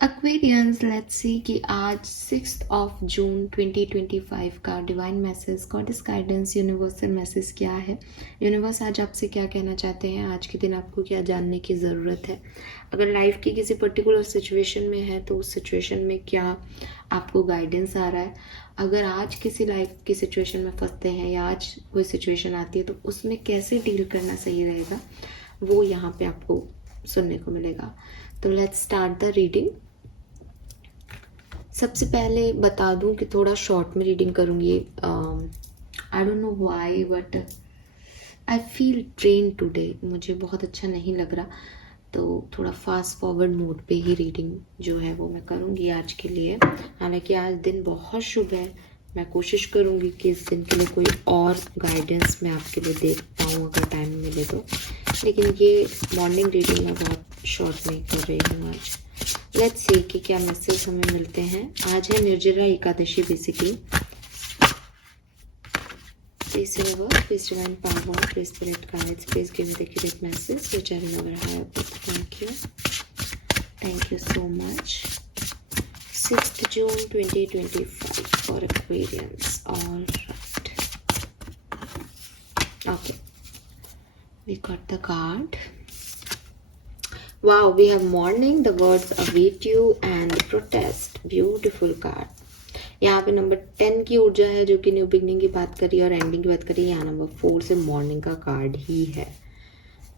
Aquarians, let's see कि आज 6 जून 2025 का divine message, goddess guidance, universal message क्या है। यूनिवर्स आज आपसे क्या कहना चाहते हैं, आज के दिन आपको क्या जानने की ज़रूरत है। अगर लाइफ की किसी पर्टिकुलर सिचुएशन में है तो उस सिचुएशन में क्या आपको गाइडेंस आ रहा है। अगर आज किसी लाइफ की सिचुएशन में फंसते हैं या आज कोई सिचुएशन आती है तो उसमें कैसे डील करना सही रहेगा, वो यहाँ पे आपको सुनने को मिलेगा। तो लेट्स स्टार्ट द रीडिंग। सबसे पहले बता दूं कि थोड़ा शॉर्ट में रीडिंग करूँगी। I don't know why but I feel drain today, मुझे बहुत अच्छा नहीं लग रहा, तो थोड़ा फास्ट फॉरवर्ड मोड पे ही रीडिंग जो है वो मैं करूँगी आज के लिए। हालांकि आज दिन बहुत शुभ है, मैं कोशिश करूँगी कि इस दिन के लिए कोई और गाइडेंस मैं आपके लिए देख पाऊँ अगर टाइम मिले तो, लेकिन ये मॉर्निंग रीडिंग मैं बहुत शॉर्ट में कर रही हूँ आज। लेट्स सी कि क्या मैसेज हमें मिलते हैं। आज है Nirjala Ekadashi basically. Please Universe, please divine power, please spirit guides, please give me the correct message which I will never have. Thank you. Thank you so much. 6th June 2025 for Aquarians. Alright. Okay. We got the card. Wow, we have morning, the words await you and protest. Beautiful card. यहाँ पे number 10 की ऊर्जा है जो कि new beginning की बात करी और एंडिंग की बात करी। यहाँ नंबर 4 से मॉर्निंग का कार्ड ही है।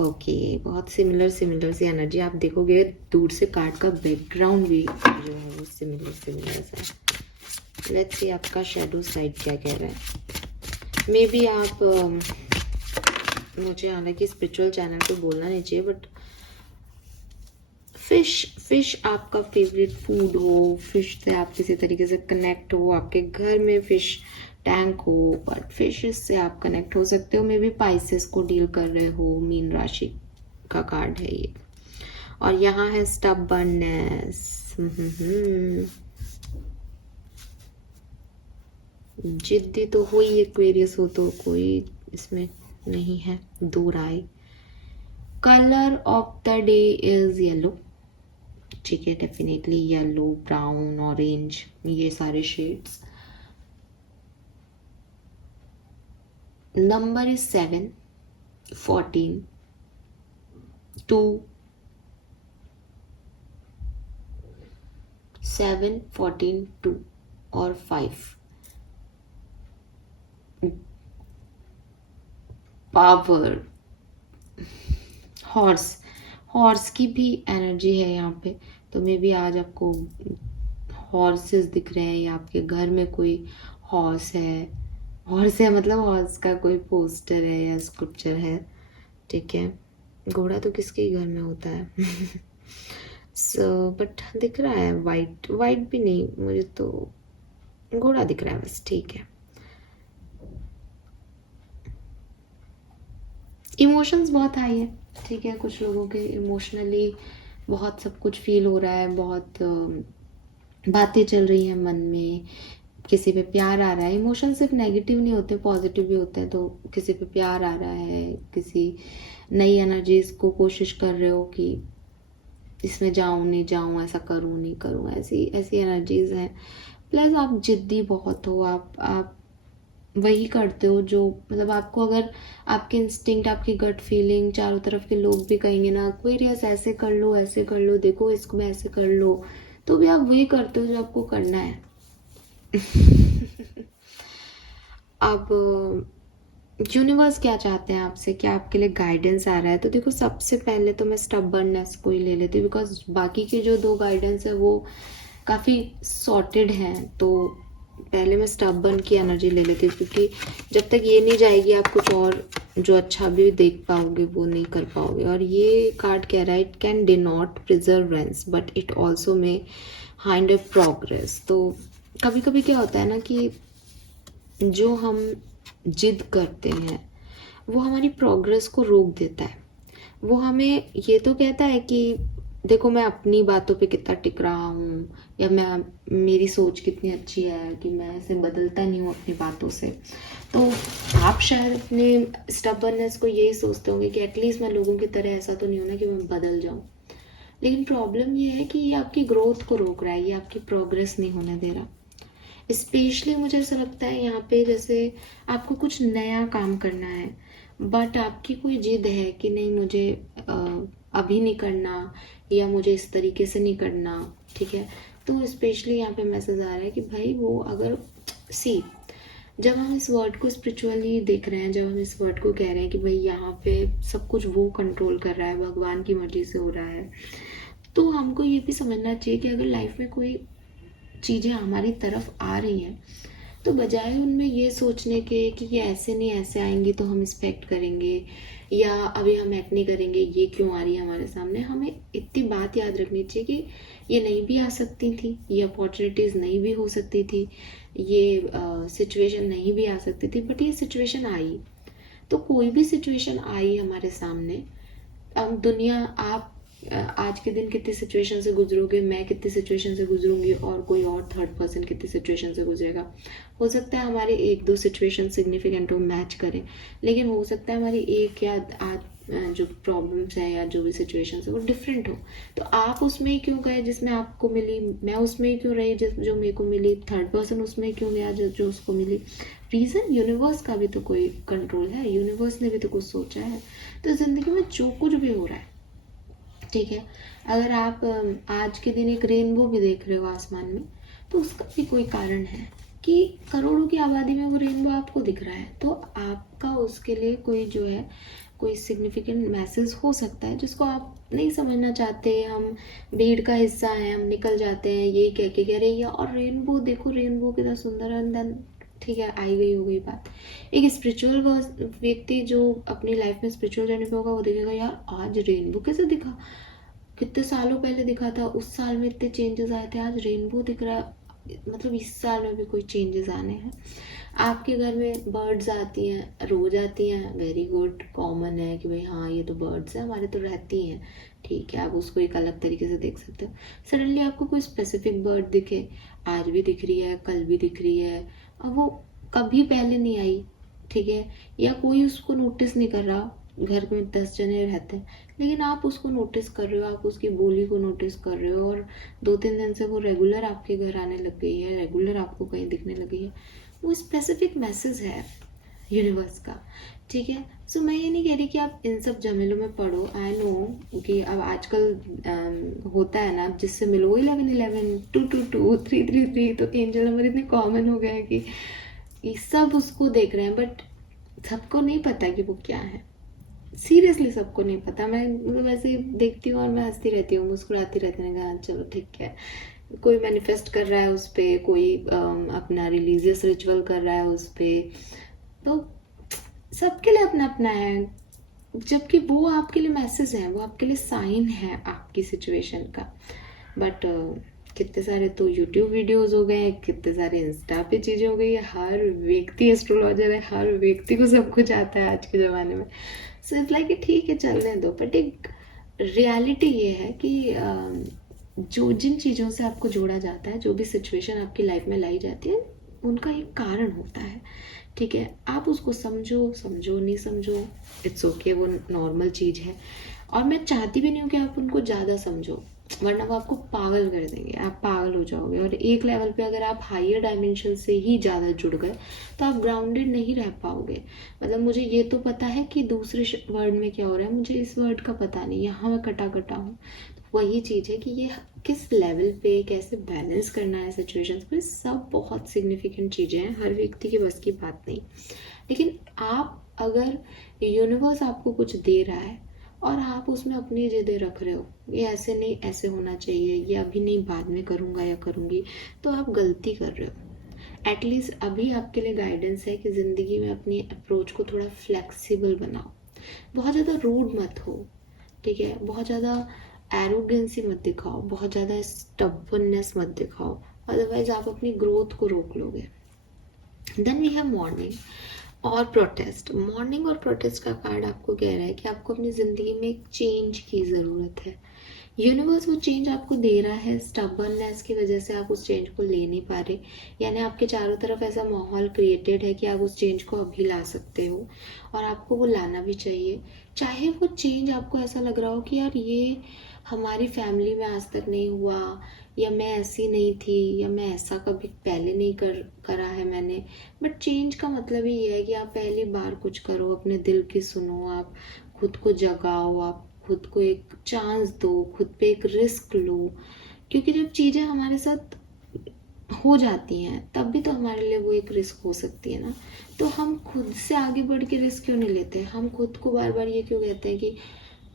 ओके, बहुत सिमिलर सी एनर्जी। आप देखोगे दूर से कार्ड का बैकग्राउंड भी जो है वो सिमिलर है। लेट्स सी आपका शैडो साइड क्या कह रहा है। मे बी आप मुझे हालांकि स्पिरिचुअल चैनल पे बोलना नहीं चाहिए बट फिश आपका फेवरेट फूड हो, फिश से आप किसी तरीके से कनेक्ट हो, आपके घर में फिश टैंक हो, बट फिशेस से आप कनेक्ट हो सकते हो। मे बी पाइसेस को डील कर रहे हो, मीन राशि का कार्ड है ये। और यहाँ है स्टबर्ननेस। जिद्दी तो हुई एक्वेरियस हो तो कोई इसमें नहीं है दो राय। Colour of the day is yellow. ठीक है, डेफिनेटली येलो, ब्राउन, ऑरेंज, ये सारे शेड्स। नंबर इज 7, 14, 2, 7, 14, 2 और 5। पावर, हॉर्स की भी एनर्जी है यहाँ पे, तो मे बी आज आपको हॉर्सेस दिख रहे हैं या आपके घर में कोई हॉर्स है मतलब हॉर्स का कोई पोस्टर है या स्कल्पचर है। ठीक है, घोड़ा तो किसके घर में होता है सो बट दिख रहा है वाइट भी नहीं, मुझे तो घोड़ा दिख रहा है बस। ठीक है, इमोशंस बहुत हाई है। ठीक है, कुछ लोगों के इमोशनली बहुत सब कुछ फील हो रहा है, बहुत बातें चल रही हैं मन में, किसी पे प्यार आ रहा है। इमोशन सिर्फ नेगेटिव नहीं होते, पॉजिटिव भी होते हैं। तो किसी पे प्यार आ रहा है, किसी नई एनर्जीज को कोशिश कर रहे हो कि इसमें जाऊं नहीं जाऊं, ऐसा करूं नहीं करूं, ऐसी एनर्जीज हैं। प्लस आप जिद्दी बहुत हो, आप वही करते हो जो मतलब आपको, अगर आपके इंस्टिंक्ट, आपकी गट फीलिंग, चारों तरफ के लोग भी कहेंगे ना एक्वेरियस ऐसे कर लो, देखो इसको मैं ऐसे कर लो, तो भी आप वही करते हो जो आपको करना है अब यूनिवर्स क्या चाहते हैं आपसे, क्या आपके लिए गाइडेंस आ रहा है। तो देखो, सबसे पहले तो मैं स्टबर्ननेस को ही ले लेती हूँ बिकॉज बाकी के जो दो गाइडेंस है वो काफ़ी सॉर्टेड हैं। तो पहले मैं स्टबर्न की एनर्जी ले लेती हूँ क्योंकि जब तक ये नहीं जाएगी आप कुछ और जो अच्छा भी देख पाओगे वो नहीं कर पाओगे। और ये कार्ड कह रहा है it can denote प्रिजर्वेंस but it also may hind a progress. तो कभी कभी क्या होता है ना कि जो हम जिद करते हैं वो हमारी प्रोग्रेस को रोक देता है। वो हमें ये तो कहता है कि देखो मैं अपनी बातों पे कितना टिक रहा हूँ, या मेरी सोच कितनी अच्छी है कि मैं इसे बदलता नहीं हूँ अपनी बातों से। तो आप शायद अपने स्टबर्ननेस को यही सोचते होंगे कि एटलीस्ट मैं लोगों की तरह ऐसा तो नहीं हूँ ना कि मैं बदल जाऊँ। लेकिन प्रॉब्लम ये है कि ये आपकी ग्रोथ को रोक रहा है, ये आपकी प्रोग्रेस नहीं होने दे रहा। स्पेशली मुझे ऐसा लगता है यहाँ पे, जैसे आपको कुछ नया काम करना है बट आपकी कोई जिद है कि नहीं मुझे अभी नहीं करना, या मुझे इस तरीके से नहीं करना, ठीक है। तो स्पेशली यहाँ पे मैसेज आ रहा है कि भाई वो अगर सी, जब हम इस वर्ड को स्पिरिचुअली देख रहे हैं, जब हम इस वर्ड को कह रहे हैं कि भाई यहाँ पे सब कुछ वो कंट्रोल कर रहा है, भगवान की मर्जी से हो रहा है, तो हमको ये भी समझना चाहिए कि अगर लाइफ में कोई चीज़ें हमारी तरफ आ रही हैं तो बजाय उनमें ये सोचने के कि ये ऐसे नहीं ऐसे आएंगी तो हम एक्सपेक्ट करेंगे, या अभी हम एक्ट नहीं करेंगे, ये क्यों आ रही है हमारे सामने, हमें इतनी बात याद रखनी चाहिए कि ये नहीं भी आ सकती थी, ये अपॉर्चुनिटीज़ नहीं भी हो सकती थी, ये सिचुएशन नहीं भी आ सकती थी, बट ये सिचुएशन आई। तो कोई भी सिचुएशन आई हमारे सामने, अब दुनिया, आप आज के दिन कितनी सिचुएशन से गुजरोगे, मैं कितनी सिचुएशन से गुजरूंगी, और कोई और थर्ड पर्सन कितनी सिचुएशन से गुजरेगा। हो सकता है हमारे एक दो सिचुएशन सिग्निफिकेंट हो, मैच करें, लेकिन हो सकता है हमारी एक या जो प्रॉब्लम्स है या जो भी सिचुएशन है वो डिफरेंट हो। तो आप उसमें ही क्यों गए जिसमें आपको मिली, मैं उसमें ही क्यों रही जो मेरे को मिली, थर्ड पर्सन उसमें क्यों गया जो उसको मिली। रीज़न, यूनिवर्स का भी तो कोई कंट्रोल है, यूनिवर्स ने भी तो कुछ सोचा है। तो ज़िंदगी में जो कुछ भी हो रहा है, ठीक है, अगर आप आज के दिन एक रेनबो भी देख रहे हो आसमान में, तो उसका भी कोई कारण है कि करोड़ों की आबादी में वो रेनबो आपको दिख रहा है, तो आपका उसके लिए कोई जो है कोई सिग्निफिकेंट मैसेज हो सकता है जिसको आप नहीं समझना चाहते। हम भीड़ का हिस्सा हैं, हम निकल जाते हैं यही कह के कह रहे हैं, और रेनबो देखो, रेनबो कितना सुंदर है, देन ठीक है, आई गई हो गई बात। एक स्पिरिचुअल व्यक्ति जो अपनी लाइफ में स्पिरिचुअल जर्नी पे होगा, वो देखेगा यार आज रेनबो कैसे दिखा, कितने सालों पहले दिखा था, उस साल में इतने चेंजेस आए थे, आज रेनबो दिख रहा है, मतलब इस साल में भी कोई चेंजेस आने हैं। आपके घर में बर्ड्स आती हैं, रोज आती हैं, वेरी गुड, कॉमन है कि भाई हाँ ये तो बर्ड्स हैं, हमारे तो रहती हैं, ठीक है, आप उसको एक अलग तरीके से देख सकते हो। सडनली आपको कोई स्पेसिफिक बर्ड दिखे, आज भी दिख रही है, कल भी दिख रही है, अब वो कभी पहले नहीं आई, ठीक है, या कोई उसको नोटिस नहीं कर रहा, घर में 10 जने रहते हैं लेकिन आप उसको नोटिस कर रहे हो, आप उसकी बोली को नोटिस कर रहे हो, और 2-3 दिन से वो रेगुलर आपके घर आने लग गई है, रेगुलर आपको कहीं दिखने लगी है, वो स्पेसिफिक मैसेज है यूनिवर्स का, ठीक है। सो मैं ये नहीं कह रही कि आप इन सब झमेलों में पढ़ो, आई नो कि अब आजकल होता है ना, जिससे मिलो 1111 222 333, तो एंजल नंबर इतने कॉमन हो गए हैं कि ये सब उसको देख रहे हैं, बट सबको नहीं पता कि वो क्या है, सीरियसली सबको नहीं पता। मैं मतलब ऐसे देखती हूँ और मैं हंसती रहती हूँ, मुस्कुराती रहती हूँ, कहा चलो ठीक है, कोई मैनिफेस्ट कर रहा है उस पर, कोई अपना रिलीजियस रिचुअल कर रहा है उस पर, तो सबके लिए अपना अपना है, जबकि वो आपके लिए मैसेज है, वो आपके लिए साइन है आपकी सिचुएशन का। बट कितने सारे तो यूट्यूब वीडियोस हो गए, कितने सारे इंस्टा पे चीज़ें हो गई है, हर व्यक्ति एस्ट्रोलॉजर है, हर व्यक्ति को सब कुछ आता है आज के ज़माने में। सो इट्स लाइक ठीक है चलने दो, बट एक रियलिटी ये है कि जो जिन चीज़ों से आपको जोड़ा जाता है, जो भी सिचुएशन आपकी लाइफ में लाई जाती है, उनका एक कारण होता है, ठीक है। आप उसको समझो समझो नहीं समझो, इट्स ओके, वो नॉर्मल चीज़ है, और मैं चाहती भी नहीं हूँ कि आप उनको ज़्यादा समझो, वरना वो आपको पागल कर देंगे, आप पागल हो जाओगे, और एक लेवल पे अगर आप हायर डायमेंशन से ही ज़्यादा जुड़ गए तो आप ग्राउंडेड नहीं रह पाओगे। मतलब मुझे ये तो पता है कि दूसरे वर्ड में क्या हो रहा है, मुझे इस वर्ड का पता नहीं, यहाँ मैं कटा कटा हूँ। तो वही चीज़ है कि ये किस लेवल पे कैसे बैलेंस करना है सिचुएशंस पे, सब बहुत सिग्निफिकेंट चीज़ें हैं, हर व्यक्ति के बस की बात नहीं। लेकिन आप अगर यूनिवर्स आपको कुछ दे रहा है और आप उसमें अपनी जिदें रख रहे हो, ये ऐसे नहीं ऐसे होना चाहिए, ये अभी नहीं बाद में करूँगा या करूँगी, तो आप गलती कर रहे हो। एटलीस्ट अभी आपके लिए गाइडेंस है कि ज़िंदगी में अपनी अप्रोच को थोड़ा फ्लेक्सिबल बनाओ, बहुत ज़्यादा रूड मत हो, ठीक है, बहुत ज़्यादा एरोगेंसी मत दिखाओ, बहुत ज़्यादा स्टबर्ननेस मत दिखाओ, अदरवाइज आप अपनी ग्रोथ को रोक लोगे। देन वी हैव मॉर्निंग और प्रोटेस्ट। मॉर्निंग और प्रोटेस्ट का कार्ड आपको कह रहा है कि आपको अपनी ज़िंदगी में एक चेंज की ज़रूरत है। यूनिवर्स वो चेंज आपको दे रहा है, स्टबर्ननेस की वजह से आप उस चेंज को ले नहीं पा रहे, यानी आपके चारों तरफ ऐसा माहौल क्रिएटेड है कि आप उस चेंज को अभी ला सकते हो, और आपको वो लाना भी चाहिए। चाहे वो चेंज आपको ऐसा लग रहा हो कि यार ये हमारी फैमिली में आज तक नहीं हुआ, या मैं ऐसी नहीं थी, या मैं ऐसा कभी पहले नहीं करा है मैंने। बट चेंज का मतलब ही ये है कि आप पहली बार कुछ करो, अपने दिल की सुनो, आप खुद को जगाओ, आप खुद को एक चांस दो, खुद पे एक रिस्क लो। क्योंकि जब चीज़ें हमारे साथ हो जाती हैं तब भी तो हमारे लिए वो एक रिस्क हो सकती है ना। तो हम खुद से आगे बढ़ के रिस्क क्यों नहीं लेते? हम खुद को बार बार ये क्यों कहते हैं कि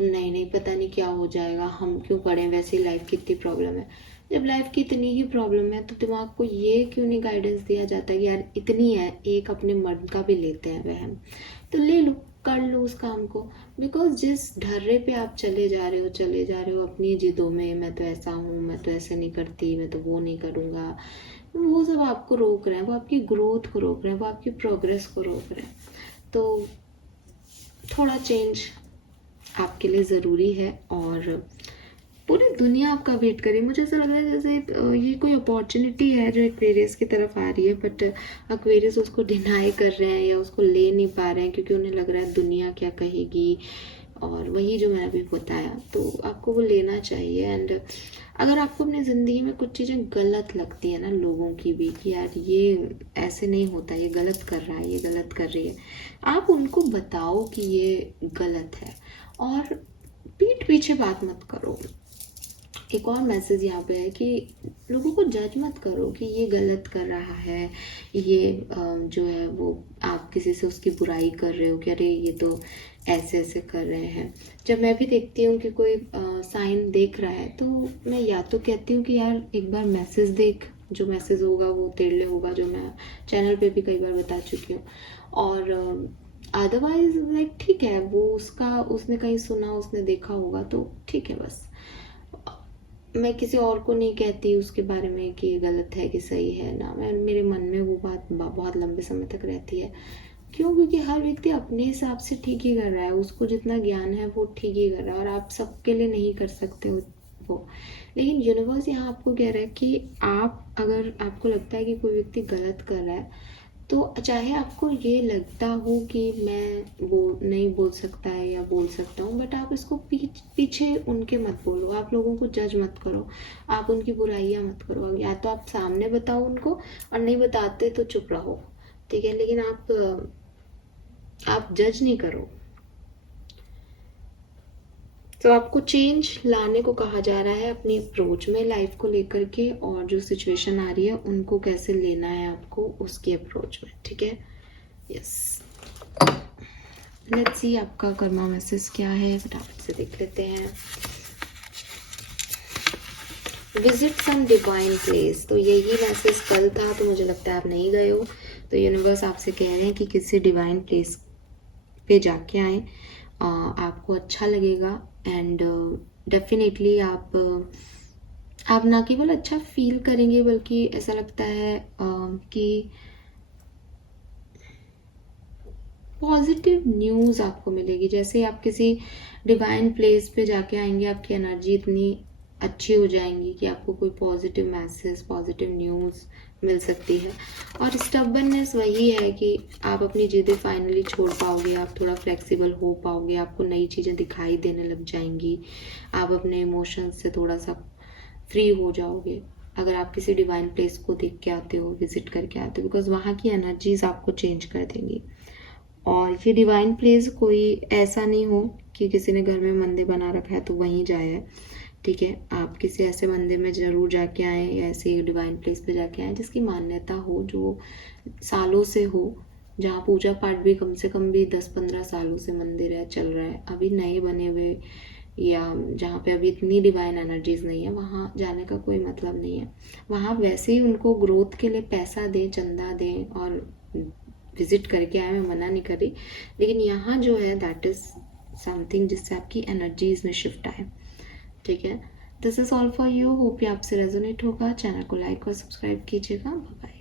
नहीं नहीं पता नहीं क्या हो जाएगा, हम क्यों पढ़ें, वैसे ही लाइफ की इतनी प्रॉब्लम है। जब लाइफ की इतनी ही प्रॉब्लम है तो दिमाग को ये क्यों नहीं गाइडेंस दिया जाता कि यार इतनी है, एक अपने मन का भी लेते हैं वहम, तो ले लो, कर लो उस काम को। बिकॉज जिस ढर्रे पे आप चले जा रहे हो अपनी जिदों में, मैं तो ऐसा हूँ, मैं तो ऐसे नहीं करती, मैं तो वो नहीं करूँगा, वो सब आपको रोक रहे हैं, वो आपकी ग्रोथ को रोक रहे हैं, वो आपकी प्रोग्रेस को रोक रहे हैं। तो थोड़ा चेंज आपके लिए ज़रूरी है, और पूरी दुनिया आपका वेट करे। मुझे ऐसा लग रहा है जैसे ये कोई अपॉर्चुनिटी है जो एक्वेरियस की तरफ आ रही है, बट एक्वेरियस उसको डिनाई कर रहे हैं या उसको ले नहीं पा रहे हैं, क्योंकि उन्हें लग रहा है दुनिया क्या कहेगी। और वही जो मैंने अभी बताया, तो आपको वो लेना चाहिए। एंड अगर आपको अपनी ज़िंदगी में कुछ चीज़ें गलत लगती है ना, लोगों की भी, कि यार ये ऐसे नहीं होता, ये गलत कर रहा है, ये गलत कर रही है, आप उनको बताओ कि ये गलत है, और पीठ पीछे बात मत करो। एक और मैसेज यहाँ पे है कि लोगों को जज मत करो कि ये गलत कर रहा है, ये जो है वो आप किसी से उसकी बुराई कर रहे हो कि अरे ये तो ऐसे ऐसे कर रहे हैं। जब मैं भी देखती हूँ कि कोई साइन देख रहा है तो मैं या तो कहती हूँ कि यार एक बार मैसेज देख, जो मैसेज होगा वो तेरे लिए होगा, जो मैं चैनल पे भी कई बार बता चुकी हूँ। और अदरवाइज लाइक ठीक है, वो उसने कहीं सुना, उसने देखा होगा तो ठीक है, बस मैं किसी और को नहीं कहती उसके बारे में कि ये गलत है कि सही है ना। मैं मेरे मन में वो बात बहुत लंबे समय तक रहती है। क्यों? क्योंकि हर व्यक्ति अपने हिसाब से ठीक ही कर रहा है, उसको जितना ज्ञान है वो ठीक ही कर रहा है, और आप सबके लिए नहीं कर सकते हो वो। लेकिन यूनिवर्स यहाँ आपको कह रहा है कि आप, अगर आपको लगता है कि कोई व्यक्ति गलत कर रहा है, तो चाहे आपको ये लगता हो कि मैं वो नहीं बोल सकता है या बोल सकता हूँ, बट आप इसको पीछे उनके मत बोलो, आप लोगों को जज मत करो, आप उनकी बुराइयाँ मत करो। या तो आप सामने बताओ उनको, और नहीं बताते तो चुप रहो, ठीक है, लेकिन आप जज नहीं करो। तो आपको चेंज लाने को कहा जा रहा है अपनी अप्रोच में लाइफ को लेकर के, और जो सिचुएशन आ रही है उनको कैसे लेना है आपको उसकी अप्रोच में, ठीक है। यस, लेट्स सी आपका कर्मा मैसेज क्या है, फटाफट से देख लेते हैं। विजिट सम डिवाइन प्लेस, तो यही मैसेज कल था, तो मुझे लगता है आप नहीं गए हो, तो यूनिवर्स आपसे कह रहे हैं कि किसी डिवाइन प्लेस पे जाके आए, आपको अच्छा लगेगा। एंड डेफिनेटली आप ना केवल अच्छा फील करेंगे, बल्कि ऐसा लगता है कि पॉजिटिव न्यूज़ आपको मिलेगी। जैसे आप किसी डिवाइन प्लेस पे जाके आएंगे, आपकी एनर्जी इतनी अच्छी हो जाएंगी कि आपको कोई पॉजिटिव मैसेज, पॉजिटिव न्यूज़ मिल सकती है। और स्टबर्ननेस वही है कि आप अपनी जिद्दें फाइनली छोड़ पाओगे, आप थोड़ा फ्लेक्सिबल हो पाओगे, आपको नई चीज़ें दिखाई देने लग जाएंगी, आप अपने इमोशंस से थोड़ा सा फ्री हो जाओगे अगर आप किसी डिवाइन प्लेस को देख के आते हो, विजिट करके आते हो, बिकॉज वहाँ की एनर्जीज आपको चेंज कर देंगी। और ये डिवाइन प्लेस कोई ऐसा नहीं हो कि किसी ने घर में मंदिर बना रखा है तो वहीं जाए, ठीक है। आप किसी ऐसे मंदिर में ज़रूर जाके आएँ, या ऐसे डिवाइन प्लेस पे जाके आएँ जिसकी मान्यता हो, जो सालों से हो, जहाँ पूजा पाठ भी कम से कम भी 10-15 सालों से मंदिर है, चल रहा है, अभी नए बने हुए, या जहाँ पे अभी इतनी डिवाइन एनर्जीज नहीं है, वहाँ जाने का कोई मतलब नहीं है। वहाँ वैसे ही उनको ग्रोथ के लिए पैसा दें, चंदा दें और विजिट करके आए, मैं मना नहीं कर रही, लेकिन यहाँ जो है दैट इज़ समथिंग जिससे आपकी एनर्जीज में शिफ्ट आए, ठीक है। This is all for you, hope ये आपसे रेजोनेट होगा। चैनल को लाइक और सब्सक्राइब कीजिएगा। Bye bye.